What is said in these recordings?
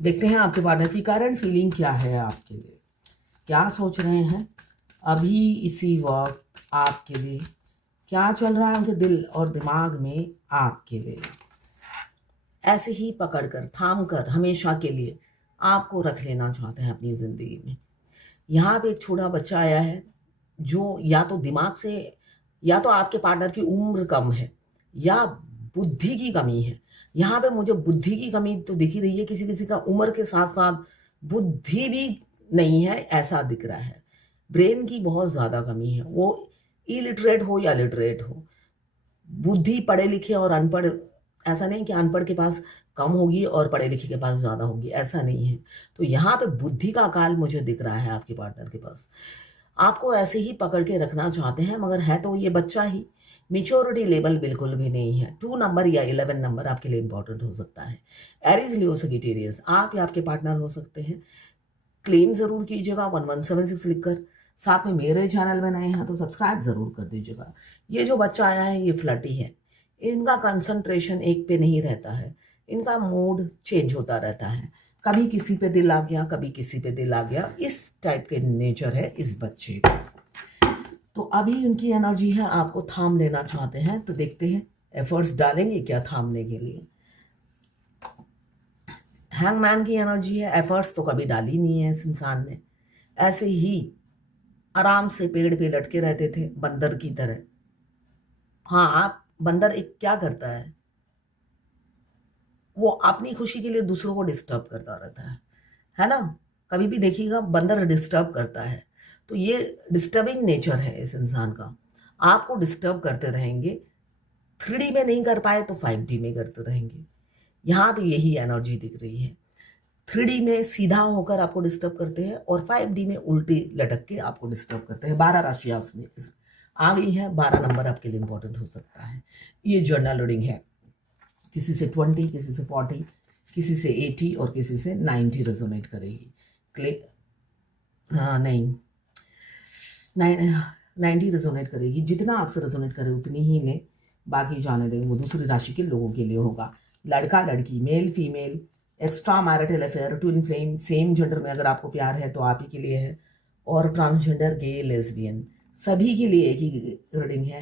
देखते हैं आपके पार्टनर की करंट फीलिंग क्या है आपके लिए, क्या सोच रहे हैं अभी इसी वक्त आपके लिए, क्या चल रहा है उनके दिल और दिमाग में आपके लिए। ऐसे ही पकड़कर थाम कर हमेशा के लिए आपको रख लेना चाहते हैं अपनी ज़िंदगी में। यहाँ पे एक छोटा बच्चा आया है जो या तो दिमाग से, या तो आपके पार्टनर की उम्र कम है या बुद्धि की कमी है। यहाँ पे मुझे बुद्धि की कमी तो दिख ही रही है, किसी किसी का उम्र के साथ साथ बुद्धि भी नहीं है ऐसा दिख रहा है। ब्रेन की बहुत ज़्यादा कमी है, वो इलिटरेट हो या लिटरेट हो। बुद्धि पढ़े लिखे और अनपढ़, ऐसा नहीं कि अनपढ़ के पास कम होगी और पढ़े लिखे के पास ज़्यादा होगी, ऐसा नहीं है। तो यहाँ पे बुद्धि का अकाल मुझे दिख रहा है आपके पार्टनर के पास। आपको ऐसे ही पकड़ के रखना चाहते हैं, मगर है तो ये बच्चा ही। मैच्योरिटी लेवल बिल्कुल भी नहीं है। 2 नंबर या 11 नंबर आपके लिए इंपॉर्टेंट हो सकता है। एरीज, लियो, सगिटेरियस आप या आपके पार्टनर हो सकते हैं। क्लेम ज़रूर कीजिएगा 1176 लिखकर। साथ में मेरे चैनल में नए हैं तो सब्सक्राइब ज़रूर कर दीजिएगा। ये जो बच्चा आया है ये फ्लर्टी है, इनका कंसंट्रेशन एक पे नहीं रहता है, इनका मूड चेंज होता रहता है, कभी किसी पे दिल आ गया, कभी किसी पे दिल आ गया, इस टाइप के नेचर है इस बच्चे का। तो अभी उनकी एनर्जी है आपको थाम लेना चाहते हैं, तो देखते हैं एफर्ट्स डालेंगे क्या थामने के लिए। हैंगमैन की एनर्जी है, एफर्ट्स तो कभी डाली नहीं है इस इंसान ने, ऐसे ही आराम से पेड़ पे लटके रहते थे बंदर की तरह। हाँ, आप बंदर एक क्या करता है, वो अपनी खुशी के लिए दूसरों को डिस्टर्ब करता रहता है ना। कभी भी देखिएगा बंदर डिस्टर्ब करता है, तो ये डिस्टर्बिंग नेचर है इस इंसान का। आपको डिस्टर्ब करते रहेंगे, 3D में नहीं कर पाए तो 5D में करते रहेंगे। यहाँ पे यही एनर्जी दिख रही है। 3D में सीधा होकर आपको डिस्टर्ब करते हैं और 5D में उल्टी लटक के आपको डिस्टर्ब करते हैं। 12 राशियां में आ गई हैं, 12 नंबर आपके लिए इंपॉर्टेंट हो सकता है। ये जर्नल रीडिंग है, किसी से 20, किसी से 40, किसी से 80 और किसी से 90 रेजोनेट करेगी। हाँ नहीं, 90 रेजोनेट करेगी। जितना आपसे रेजोनेट करे उतनी ही लें, बाकी जाने दें, वो दूसरी राशि के लोगों के लिए होगा। लड़का लड़की, male female, extra marital affair, twin flame, same gender में अगर आपको प्यार है तो आप ही के लिए है, और ट्रांसजेंडर, गे, लेस्बियन, सभी के लिए एक ही रीडिंग है।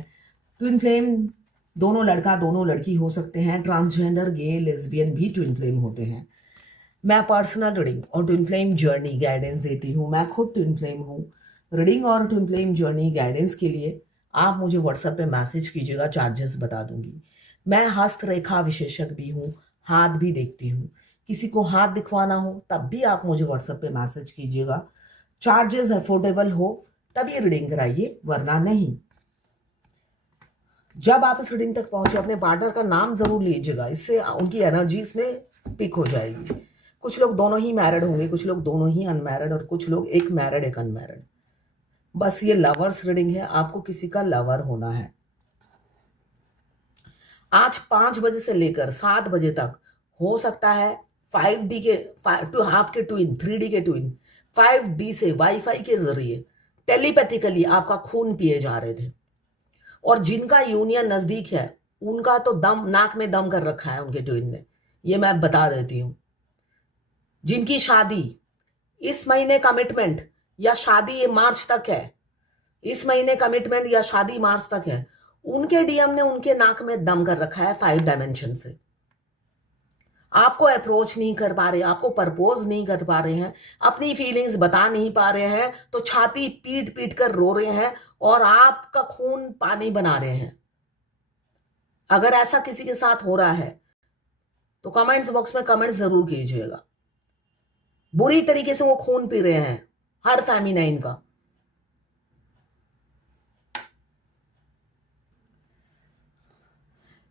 ट्विन फ्लेम दोनों लड़का दोनों लड़की हो सकते हैं, ट्रांसजेंडर, गे, लेस्बियन भी ट्विन फ्लेम होते हैं। मैं पर्सनल रीडिंग और ट्विन फ्लेम जर्नी गाइडेंस देती हूँ, मैं खुद ट्विन फ्लेम हूँ। रीडिंग और ट्विन फ्लेम जर्नी गाइडेंस के लिए आप मुझे व्हाट्सएप पे मैसेज कीजिएगा, चार्जेस बता दूंगी। मैं हस्तरेखा विशेषज्ञ भी हूँ, हाथ भी देखती हूँ। किसी को हाथ दिखवाना हो तब भी आप मुझे व्हाट्सएप पे मैसेज कीजिएगा। चार्जेस अफोर्डेबल हो तभी रीडिंग कराइए, वरना नहीं। जब आप इस रीडिंग तक पहुंचे अपने पार्टनर का नाम जरूर लीजिएगा, इससे उनकी एनर्जी इसमें पिक हो जाएगी। कुछ लोग दोनों ही मैरिड होंगे, कुछ लोग दोनों ही अनमैरिड, और कुछ लोग एक मैरिड एक अनमैरिड। बस ये लवर्स रीडिंग है, आपको किसी का लवर होना है। आज 5 बजे से लेकर 7 बजे तक हो सकता है 5D के आपके ट्विन, 3D के ट्विन 5D से वाईफाई के जरिए टेलीपैथिकली आपका खून पिए जा रहे थे। और जिनका यूनियन नजदीक है उनका तो दम, नाक में दम कर रखा है उनके ट्विन ने, ये मैं बता देती हूँ। जिनकी शादी इस महीने कमिटमेंट या शादी ये मार्च तक है, इस महीने कमिटमेंट या शादी मार्च तक है, उनके डीएम ने उनके नाक में दम कर रखा है 5 डायमेंशन से। आपको अप्रोच नहीं कर पा रहे, आपको प्रपोज नहीं कर पा रहे हैं, अपनी फीलिंग्स बता नहीं पा रहे हैं, तो छाती पीट पीट कर रो रहे हैं और आपका खून पानी बना रहे हैं। अगर ऐसा किसी के साथ हो रहा है तो कमेंट्स बॉक्स में कमेंट जरूर कीजिएगा। बुरी तरीके से वो खून पी रहे हैं, हर फेमिनाइन का।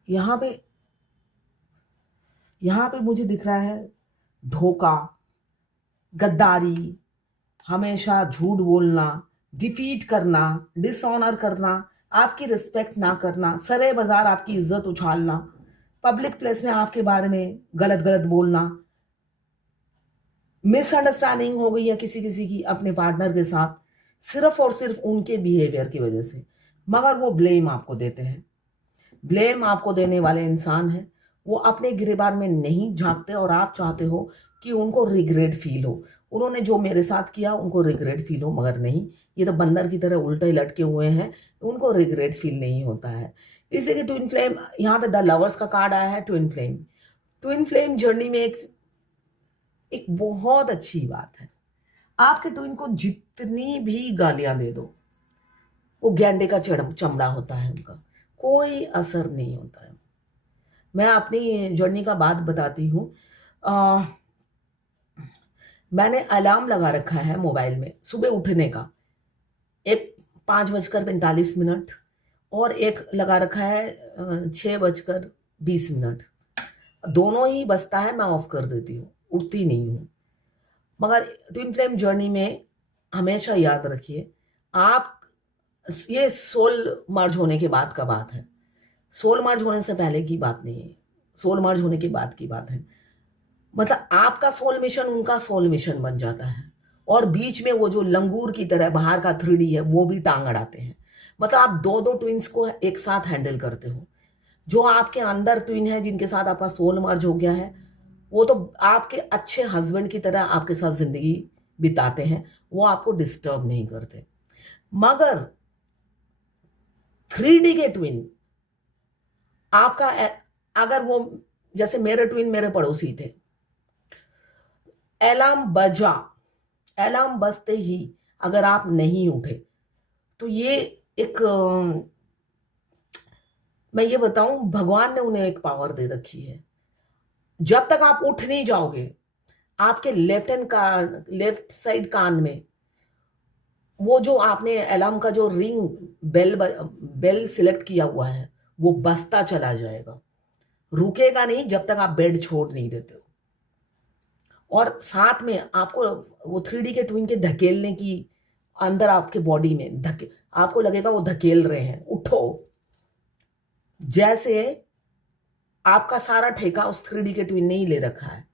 यहां पे मुझे दिख रहा है धोखा, गद्दारी, हमेशा झूठ बोलना, डिफीट करना, डिसऑनर करना, आपकी रिस्पेक्ट ना करना, सरे बाजार आपकी इज्जत उछालना, पब्लिक प्लेस में आपके बारे में गलत गलत बोलना, मिसअंडरस्टैंडिंग हो गई है किसी किसी की अपने पार्टनर के साथ सिर्फ और सिर्फ उनके बिहेवियर की वजह से, मगर वो ब्लेम आपको देते हैं। ब्लेम आपको देने वाले इंसान हैं, वो अपने गिरेबान में नहीं झांकते और आप चाहते हो कि उनको रिग्रेट फील हो, उन्होंने जो मेरे साथ किया उनको रिग्रेट फील हो, मगर नहीं, ये तो बंदर की तरह उल्टे लटके हुए हैं, उनको रिग्रेट फील नहीं होता है। इसलिए कि ट्विन फ्लेम, यहाँ पे द लवर्स का कार्ड आया है। ट्विन फ्लेम जर्नी में एक बहुत अच्छी बात है, आपके ट्विन को जितनी भी गालियां दे दो, वो गैंडे का चमड़ा होता है, उनका कोई असर नहीं होता है। मैं अपनी जर्नी का बात बताती हूँ। मैंने अलार्म लगा रखा है मोबाइल में सुबह उठने का, एक 5:45 और एक लगा रखा है 6:20। दोनों ही बजता है, मैं ऑफ कर देती हूँ, उठती नहीं हूँ। मगर ट्विन फ्लेम जर्नी में हमेशा याद रखिए, आप, ये सोल मर्ज होने के बाद का बात है, सोल मर्ज होने से पहले की बात नहीं है, सोल मर्ज होने के बाद की बात है। मतलब आपका सोल मिशन उनका सोल मिशन बन जाता है, और बीच में वो जो लंगूर की तरह बाहर का 3D है वो भी टांग अड़ाते हैं। मतलब आप दो दो ट्विंस को एक साथ हैंडल करते हो। जो आपके अंदर ट्विन है जिनके साथ आपका सोल मर्ज हो गया है, वो तो आपके अच्छे हस्बैंड की तरह आपके साथ जिंदगी बिताते हैं, वो आपको डिस्टर्ब नहीं करते। मगर 3D के ट्विन आपका, अगर वो, जैसे मेरे ट्विन मेरे पड़ोसी थे, अलार्म बजते ही अगर आप नहीं उठे तो ये एक, मैं ये बताऊं, भगवान ने उन्हें एक पावर दे रखी है। जब तक आप उठ नहीं जाओगे, आपके लेफ्ट साइड कान में वो जो आपने अलार्म का जो रिंग बेल सिलेक्ट किया हुआ है वो बजता चला जाएगा, रुकेगा नहीं जब तक आप बेड छोड़ नहीं देते हो। और साथ में आपको वो 3D के ट्विन के धकेलने की, अंदर आपके बॉडी में आपको लगेगा वो धकेल रहे हैं, उठो। जैसे आपका सारा ठेका उस 3D के ट्विन ने ही ले रखा है,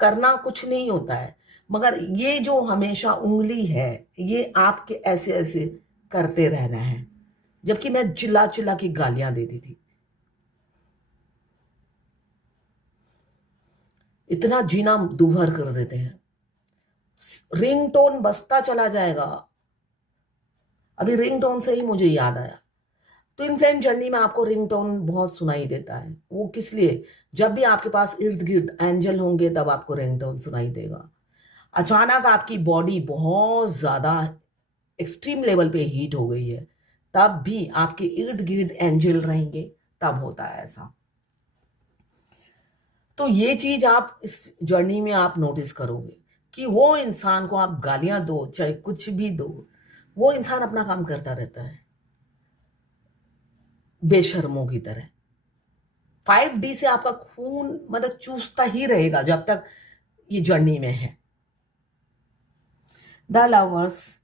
करना कुछ नहीं होता है, मगर ये जो हमेशा उंगली है ये आपके ऐसे ऐसे करते रहना है। जबकि मैं चिल्ला चिल्ला की गालियां देती थी, इतना जीना दूभर कर देते हैं। रिंगटोन बजता चला जाएगा। अभी रिंगटोन से ही मुझे याद आया, ट्विन फ्लेम जर्नी में आपको रिंगटोन बहुत सुनाई देता है। वो किस लिए? जब भी आपके पास इर्द गिर्द एंजल होंगे तब आपको रिंगटोन सुनाई देगा। अचानक आपकी बॉडी बहुत ज्यादा एक्सट्रीम लेवल पे हीट हो गई है, तब भी आपके इर्द गिर्द एंजल रहेंगे, तब होता है ऐसा। तो ये चीज आप इस जर्नी में आप नोटिस करोगे कि वो इंसान को आप गालियां दो चाहे कुछ भी दो, वो इंसान अपना काम करता रहता है बेशर्मों की तरह। 5D से आपका खून मतलब चूसता ही रहेगा जब तक ये जर्नी में है। द लवर्स,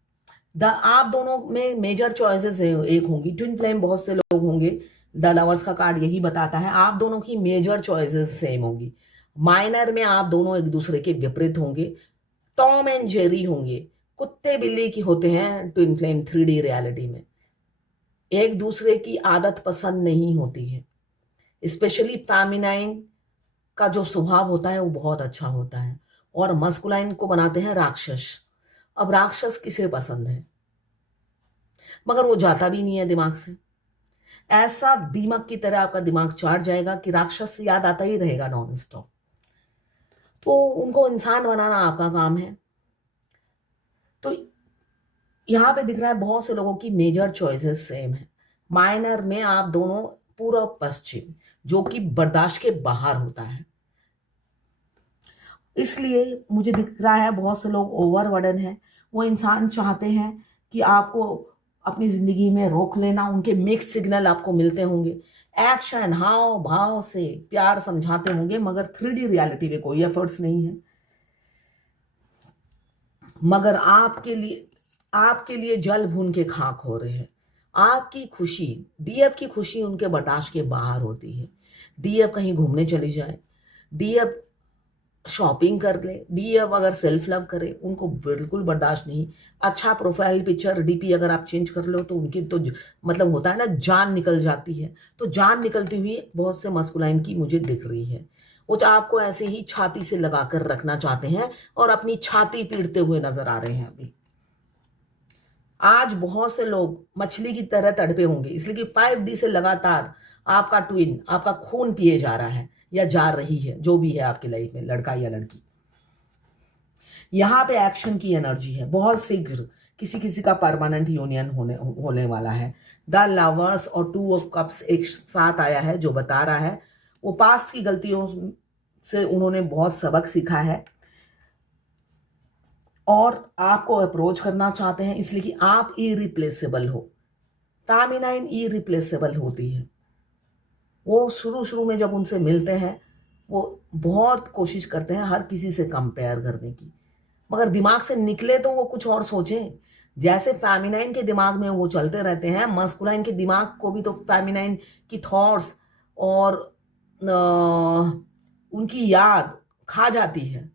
आप दोनों में मेजर चॉइसेस एक होंगी। ट्विन फ्लेम बहुत से लोग होंगे, द लवर्स का कार्ड यही बताता है, आप दोनों की मेजर चॉइसेस सेम होंगी। माइनर में आप दोनों एक दूसरे के विपरीत होंगे, टॉम एंड जेरी होंगे, कुत्ते बिल्ली की होते हैं ट्विन फ्लेम 3D रियलिटी में। एक दूसरे की आदत पसंद नहीं होती है, स्पेशली फेमिनाइन का जो स्वभाव होता है वो बहुत अच्छा होता है, और मस्कुलाइन को बनाते हैं राक्षस। अब राक्षस किसे पसंद है? मगर वो जाता भी नहीं है दिमाग से। ऐसा दीमक की तरह आपका दिमाग चाट जाएगा कि राक्षस याद आता ही रहेगा नॉन स्टॉप। तो उनको इंसान बनाना आपका काम है। तो यहां पे दिख रहा है बहुत से लोगों की मेजर चॉइसेस सेम है। माइनर में आप दोनों पूर्व पश्चिम, जो कि बर्दाश्त के बाहर होता है। इसलिए मुझे दिख रहा है बहुत से लोग ओवरबर्डन है। वो इंसान चाहते हैं कि आपको अपनी जिंदगी में रोक लेना, उनके मिक्स सिग्नल आपको मिलते होंगे, एक्शन हाव भाव से प्यार समझाते होंगे, मगर 3D रियलिटी में कोई एफर्ट्स नहीं है। मगर आपके लिए जल भून के खाक हो रहे हैं। आपकी खुशी, डीएफ की खुशी उनके बर्दाश्त के बाहर होती है। डीएफ कहीं घूमने चली जाए, डीएफ शॉपिंग कर ले, डीएफ अगर सेल्फ लव करे, उनको बिल्कुल बर्दाश्त नहीं। अच्छा प्रोफाइल पिक्चर डीपी अगर आप चेंज कर लो तो उनकी तो मतलब होता है ना, जान निकल जाती है। तो जान निकलती हुई बहुत से मस्कुलाइन की मुझे दिख रही है। वो आपको ऐसे ही छाती से लगाकर रखना चाहते हैं और अपनी छाती पीटते हुए नजर आ रहे हैं अभी। आज बहुत से लोग मछली की तरह तड़पे होंगे, इसलिए कि 5D से लगातार आपका ट्विन, आपका खून पिए जा रहा है या जा रही है, जो भी है आपकी लाइफ में, लड़का या लड़की। यहाँ पे एक्शन की एनर्जी है, बहुत शीघ्र किसी किसी का परमानेंट यूनियन होने वाला है। द लवर्स और 2 ऑफ कप्स एक साथ आया है, जो बता रहा है वो पास्ट की गलतियों से उन्होंने बहुत सबक सीखा है और आपको अप्रोच करना चाहते हैं, इसलिए कि आप इरिप्लेसेबल हो। फेमिनाइन इरिप्लेसेबल होती है। वो शुरू में जब उनसे मिलते हैं, वो बहुत कोशिश करते हैं हर किसी से कंपेयर करने की, मगर दिमाग से निकले तो वो कुछ और सोचें। जैसे फेमिनाइन के दिमाग में वो चलते रहते हैं, मस्कुलाइन के दिमाग को भी तो फेमिनाइन की थॉट्स और उनकी याद खा जाती है,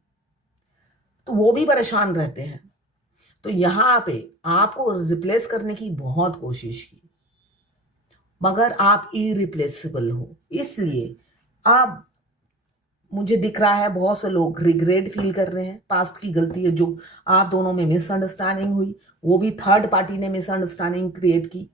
तो वो भी परेशान रहते हैं। तो यहाँ पे आपको रिप्लेस करने की बहुत कोशिश की, मगर आप इरिप्लेसेबल हो। इसलिए आप, मुझे दिख रहा है बहुत से लोग रिग्रेट फील कर रहे हैं। पास्ट की गलती है जो आप दोनों में मिसअंडरस्टैंडिंग हुई, वो भी थर्ड पार्टी ने मिसअंडरस्टैंडिंग क्रिएट की,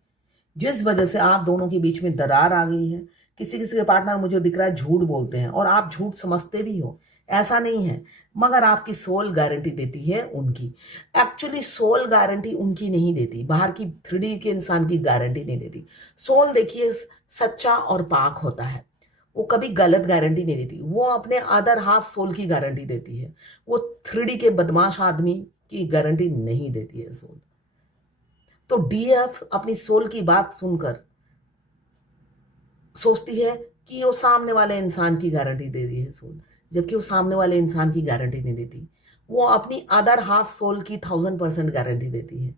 जिस वजह से आप दोनों के बीच में दरार आ गई है। किसी किसी के पार्टनर मुझे दिख रहा है झूठ बोलते हैं और आप झूठ समझते भी हो, ऐसा नहीं है, मगर आपकी सोल गारंटी देती है उनकी। एक्चुअली सोल गारंटी उनकी नहीं देती, बाहर की 3D के इंसान की गारंटी नहीं देती। सोल देखिए सच्चा और पाक होता है, वो कभी गलत गारंटी नहीं देती, वो अपने अदर हाफ सोल की गारंटी देती है। वो 3D के बदमाश आदमी की गारंटी नहीं देती है सोल। तो DF अपनी सोल की बात सुनकर सोचती है कि वो सामने वाले इंसान की गारंटी दे रही है सोल, जबकि वो सामने वाले इंसान की गारंटी नहीं देती, वो अपनी अदर हाफ सोल की 1000% गारंटी देती है।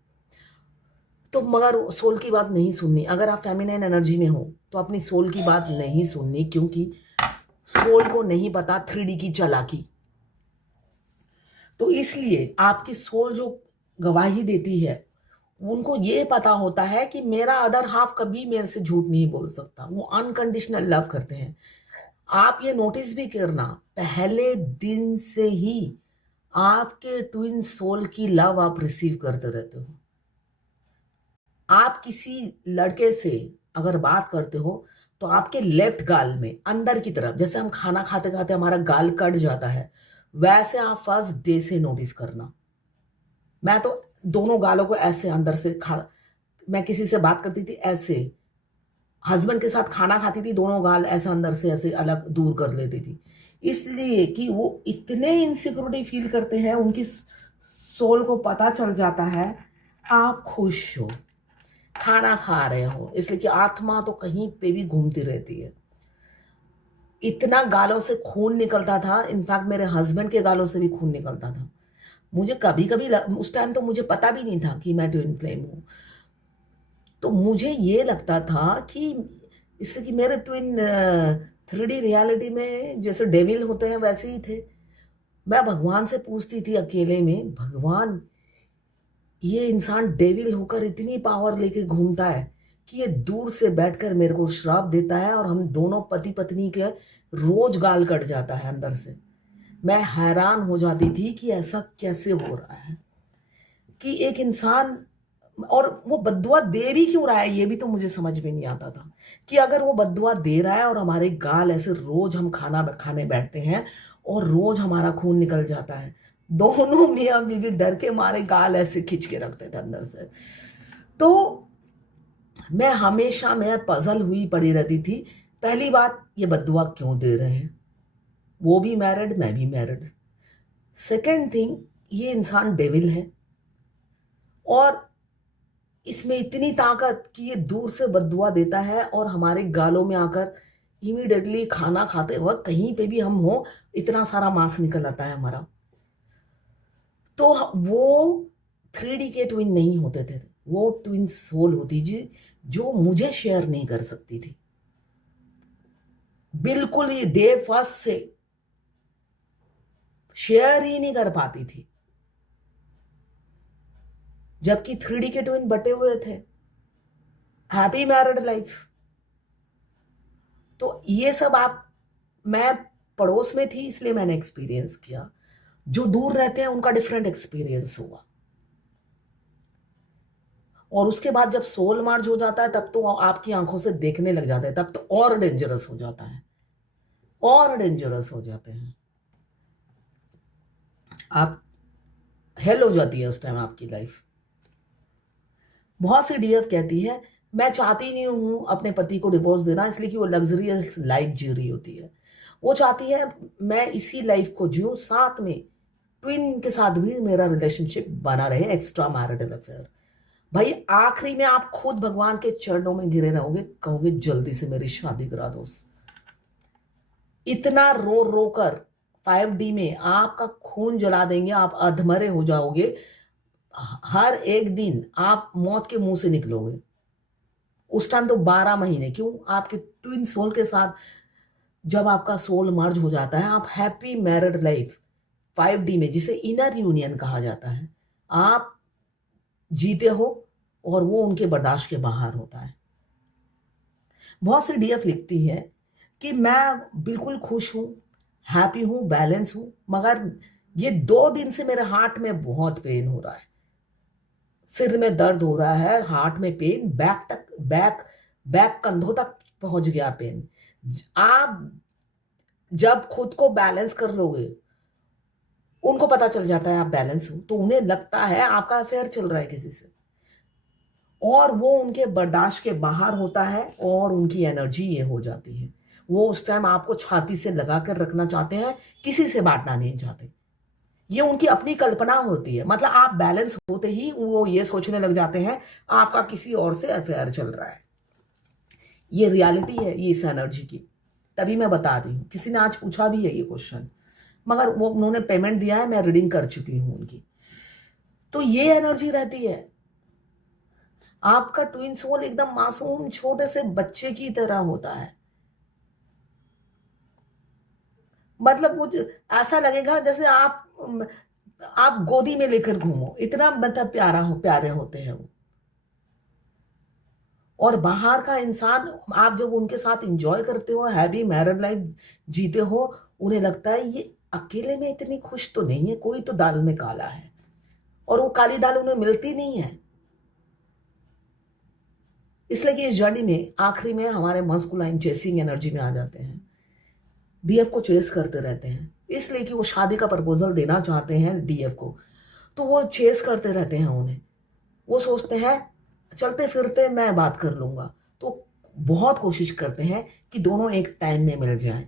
तो मगर सोल की बात नहीं सुननी। अगर आप फेमिनाइन एनर्जी में हो तो अपनी सोल की बात नहीं सुननी, क्योंकि सोल को नहीं पता 3D की चालाकी। तो इसलिए आपकी सोल जो गवाही देती है, उनको ये पता होता है कि मेरा अदर हाफ कभी मेरे से झूठ नहीं बोल सकता। वो अनकंडीशनल लव करते हैं। आप ये नोटिस भी करना, पहले दिन से ही आपके ट्विन सोल की लव आप रिसीव करते रहते हो। आप किसी लड़के से अगर बात करते हो तो आपके लेफ्ट गाल में अंदर की तरफ, जैसे हम खाना खाते खाते हमारा गाल कट जाता है, वैसे आप फर्स्ट डे से नोटिस करना। मैं तो दोनों गालों को ऐसे अंदर से मैं किसी से बात करती थी ऐसे, हस्बैंड के साथ खाना खाती थी, दोनों गाल ऐसे अंदर से ऐसे अलग दूर कर लेती थी, इसलिए कि वो इतने इनसिक्योरिटी फील करते हैं, उनकी सोल को पता चल जाता है आप खुश हो, खाना खा रहे हो, इसलिए कि आत्मा तो कहीं पे भी घूमती रहती है। इतना गालों से खून निकलता था, इनफैक्ट मेरे हस्बैंड के गालों से भी खून निकलता था। मुझे कभी कभी उस टाइम तो मुझे पता भी नहीं था कि मैं ट्विन फ्लेम हूं, तो मुझे ये लगता था कि इसलिए कि मेरे ट्विन 3D रियलिटी में जैसे डेविल होते हैं वैसे ही थे। मैं भगवान से पूछती थी अकेले में, भगवान ये इंसान डेविल होकर इतनी पावर लेके घूमता है कि ये दूर से बैठकर मेरे को श्राप देता है और हम दोनों पति पत्नी के रोज गाल कट जाता है अंदर से। मैं हैरान हो जाती थी कि ऐसा कैसे हो रहा है कि एक इंसान, और वो बद्दुआ दे भी क्यों रहा है ये भी तो मुझे समझ में नहीं आता था, कि अगर वो बद्दुआ दे रहा है और हमारे गाल ऐसे रोज हम खाना खाने बैठते हैं और रोज हमारा खून निकल जाता है, दोनों मियां बीवी डर के मारे गाल ऐसे खींच के रखते थे अंदर से। तो मैं पजल हुई पड़ी रहती थी। पहली बात, ये बद्दुआ क्यों दे रहे हैं, वो भी मैरिड मैं भी मैरिड। सेकेंड थिंग, ये इंसान डेविल है और इसमें इतनी ताकत कि ये दूर से बद्दुआ देता है और हमारे गालों में आकर इमीडिएटली खाना खाते वक्त कहीं पे भी हम हो, इतना सारा मांस निकल आता है हमारा। तो वो 3D के ट्विन नहीं होते थे, वो ट्विन सोल होती जी, जो मुझे शेयर नहीं कर सकती थी, बिल्कुल ही डे फर्स्ट से शेयर ही नहीं कर पाती थी, जबकि 3D के ट्विन बटे हुए थे। Happy married life. तो ये सब मैं पड़ोस में थी इसलिए मैंने एक्सपीरियंस किया, जो दूर रहते हैं उनका डिफरेंट एक्सपीरियंस हुआ। और उसके बाद जब सोल मर्ज हो जाता है तब तो आपकी आंखों से देखने लग जाते हैं, तब तो और डेंजरस हो जाता है, और डेंजरस हो जाते हैं। आप हेल हो जाती है उस टाइम आपकी लाइफ। बहुत सी डीएफ कहती है मैं चाहती नहीं हूं अपने पति को डिवोर्स देना, इसलिए कि वो लग्जरियस लाइफ जी रही होती है। वो चाहती है मैं इसी लाइफ को जीऊं, साथ में ट्विन के साथ भी मेरा रिलेशनशिप बना रहे, एक्स्ट्रा मैरिटल अफेयर। भाई आखिरी में आप खुद भगवान के चरणों में गिरे रहोगे, कहोगे जल्दी से मेरी शादी करा दो। इतना रो रो कर 5D में आपका खून जला देंगे, आप अधमरे हो जाओगे। हर एक दिन आप मौत के मुंह से निकलोगे। उस टाइम तो 12 महीने क्यों, आपके ट्विन सोल के साथ जब आपका सोल मर्ज हो जाता है, आप हैप्पी मैरिड लाइफ 5D में, जिसे इनर यूनियन कहा जाता है, आप जीते हो और वो उनके बर्दाश्त के बाहर होता है। बहुत सी डीएफ लिखती है कि मैं बिल्कुल खुश हूं, हैप्पी हूं, बैलेंस हूं, मगर ये 2 दिन से मेरे हार्ट में बहुत पेन हो रहा है, सिर में दर्द हो रहा है, हार्ट में पेन, बैक कंधों तक पहुंच गया पेन। आप जब खुद को बैलेंस कर लोगे, उनको पता चल जाता है आप बैलेंस हो, तो उन्हें लगता है आपका अफेयर चल रहा है किसी से, और वो उनके बर्दाश्त के बाहर होता है और उनकी एनर्जी ये हो जाती है। वो उस टाइम आपको छाती से लगा कर रखना चाहते हैं, किसी से बांटना नहीं चाहते। ये उनकी अपनी कल्पना होती है, मतलब आप बैलेंस होते ही वो ये सोचने लग जाते हैं आपका किसी और से अफेयर चल रहा है। ये रियलिटी है ये इस एनर्जी की, तभी मैं बता रही हूँ। किसी ने आज पूछा भी है ये क्वेश्चन, मगर वो उन्होंने पेमेंट दिया है, मैं रीडिंग कर चुकी हूँ उनकी। तो ये एनर्जी रहती है। आपका ट्विन सोल एकदम मासूम छोटे से बच्चे की तरह होता है, मतलब वो ऐसा लगेगा जैसे आप गोदी में लेकर घूमो, इतना मतलब प्यारे होते हैं वो। और बाहर का इंसान, आप जब उनके साथ एंजॉय करते हो, हैप्पी मैरिड लाइफ जीते हो, उन्हें लगता है ये अकेले में इतनी खुश तो नहीं है, कोई तो दाल में काला है, और वो काली दाल उन्हें मिलती नहीं है। इसलिए कि इस जर्नी में आखिरी में हमारे मस्कुलाइन चेसिंग एनर्जी में आ जाते हैं, डीएफ को चेस करते रहते हैं, इसलिए कि वो शादी का प्रपोजल देना चाहते हैं डीएफ को, तो वो चेस करते रहते हैं उन्हें। वो सोचते हैं चलते फिरते मैं बात कर लूंगा, तो बहुत कोशिश करते हैं कि दोनों एक टाइम में मिल जाएं,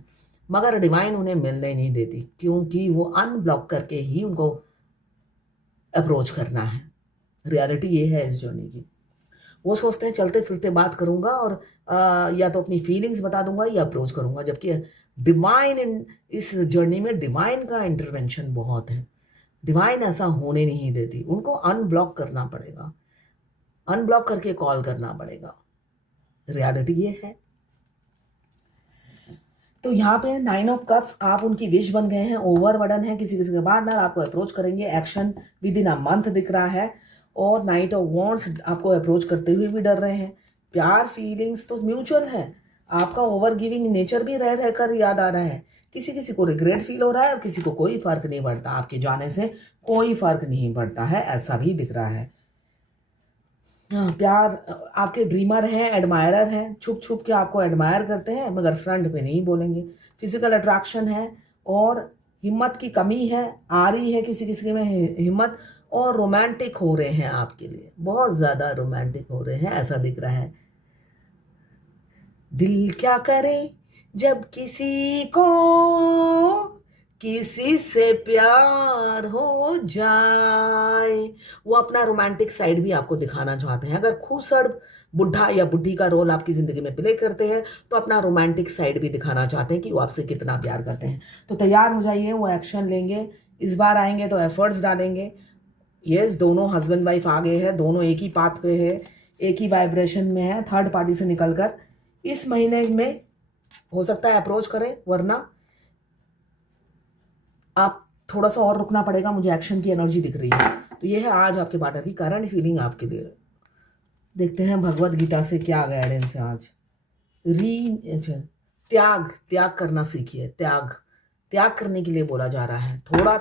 मगर डिवाइन उन्हें मिलने नहीं देती, क्योंकि वो अनब्लॉक करके ही उनको अप्रोच करना है। रियलिटी ये है इस जर्नी की। वो सोचते हैं चलते फिरते बात करूंगा और या तो अपनी फीलिंग्स बता दूंगा या अप्रोच करूंगा, जबकि डिवाइन इस जर्नी में डिवाइन का इंटरवेंशन बहुत है। डिवाइन ऐसा होने नहीं देती, उनको अनब्लॉक करना पड़ेगा, अनब्लॉक करके कॉल करना पड़ेगा। रियलिटी ये है। तो यहाँ पे 9 ऑफ कप्स, आप उनकी विश बन गए हैं, ओवरबर्डन है, किसी किसी के पार्टनर आपको अप्रोच करेंगे, action with in a month दिख रहा है। और नाइट ऑफ वॉन्ड्स आपको अप्रोच करते हुए भी डर रहे हैं। प्यार फीलिंग्स तो म्यूचुअल है, आपका ओवर गिविंग नेचर भी रह रहकर याद आ रहा है। किसी किसी को रिग्रेट फील हो रहा है और किसी को कोई फर्क नहीं पड़ता, आपके जाने से कोई फर्क नहीं पड़ता है, ऐसा भी दिख रहा है। प्यार, आपके ड्रीमर हैं, एडमायरर हैं, छुप छुप के आपको एडमायर करते हैं, मगर फ्रंट पे नहीं बोलेंगे। फिजिकल अट्रैक्शन है और हिम्मत की कमी है, आ रही है किसी किसी में हिम्मत, और रोमांटिक हो रहे हैं आपके लिए, बहुत ज़्यादा रोमांटिक हो रहे हैं, ऐसा दिख रहा है। दिल क्या करे जब किसी को किसी से प्यार हो जाए, वो अपना रोमांटिक साइड भी आपको दिखाना चाहते हैं। अगर खूबसड़ बुढ़ा या बुढ़ी का रोल आपकी ज़िंदगी में प्ले करते हैं, तो अपना रोमांटिक साइड भी दिखाना चाहते हैं कि वो आपसे कितना प्यार करते हैं। तो तैयार हो जाइए, वो एक्शन लेंगे, इस बार आएंगे तो एफर्ट्स डालेंगे। यस, दोनों हस्बैंड वाइफ आ गए हैं, दोनों एक ही पाथ पे है, एक ही वाइब्रेशन में है, थर्ड पार्टी से निकलकर इस महीने में हो सकता है अप्रोच करें, वरना आप थोड़ा सा और रुकना पड़ेगा। मुझे एक्शन की एनर्जी दिख रही है। तो ये है आज आपके पार्टनर की करंट फीलिंग आपके लिए। देखते हैं भगवत गीता से क्या गाइडेंस है आज। त्याग करना सीखिए, त्याग, त्याग करने के लिए बोला जा रहा है। थोड़ा